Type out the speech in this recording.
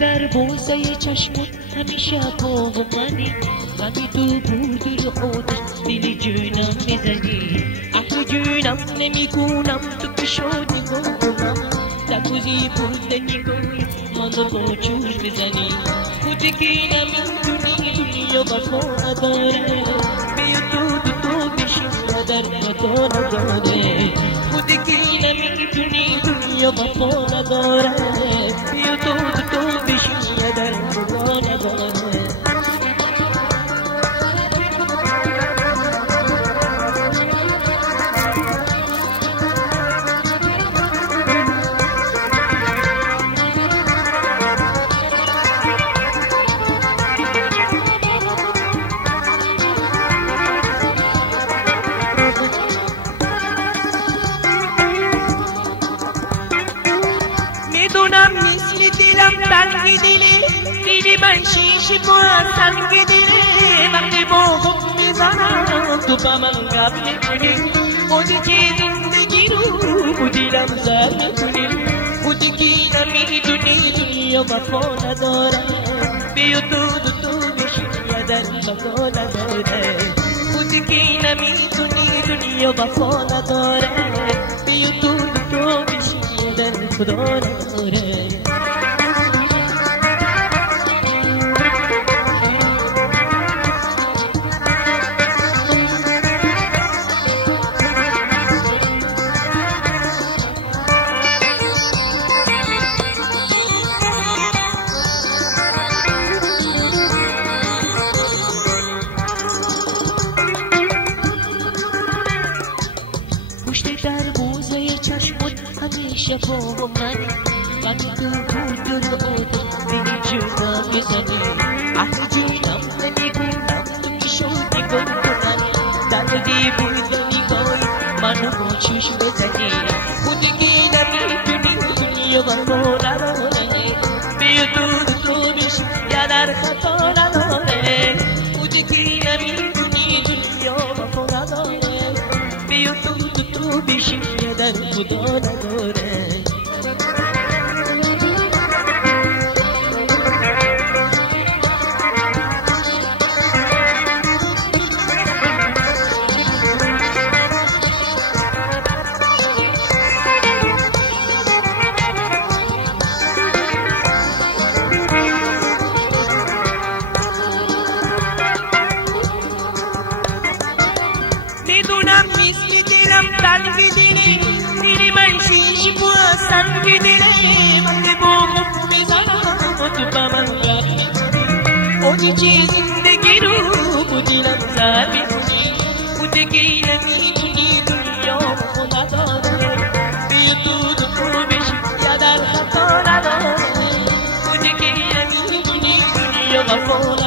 در بوسه چشمت همیشه با منی ولی تو بودی آتش دل جونم میزنی اهل جونم نمیکنم تو که شدی گفتم تکوزی بود نگوی من با چوش بزنی خودی که نمیتونی دنیا وفا نداره بیا تو بشین در وفا نداره خودی که نمیتونی دنیا وفا نداره بیا تو بشین در وفا نداره میدونم مثل دلم تنگ دیدی من شیشه با سنگ دیده وقتی با خود میزنم تو با من گپ میکنی خودی که زندگی رو دلم زر میکنی خودی که نمیدونی دنیا وفا نداره بیا تو بشین در وفا نداره خودی که نمیدونی دنیا وفا نداره بیا تو بشین در خدا نداره پشت در بوزه چشمت همیشه با منی ولی تو بود رو آدم دل جونم بزنی اهل جونم نمیگونم تو که شدی گفتم دردی بود و نگاهی منو با چشم بزنی خودی که نمیدونی دنیا وفا نداره بیا تو بشین یا در خطا نداره خودی که نمیدونی دنیا وفا نداره بیا تو بشین یا در خدا نداره میدونم مثل دلم تنگ دیدی من شیشه با سنگ دیده وقتی با خود میزنم تو با من گپ میکنی خودی که زندگی رو با دلم زر میکنی خودی که نمیدونی دنیا وفا نداره بیا تو بشین یا در خطا نداره خودی که نمیدونی دنیا وفا